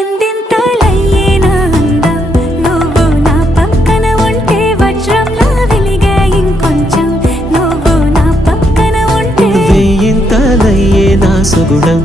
అందింతలయ్యే నా అందం నువ్వు నా పక్కన ఉంటే వజ్రంలా వెలిగే ఇంకొంచెం నువ్వు నా పక్కన ఉంటే వేయింతలయ్యే నా సుగుణం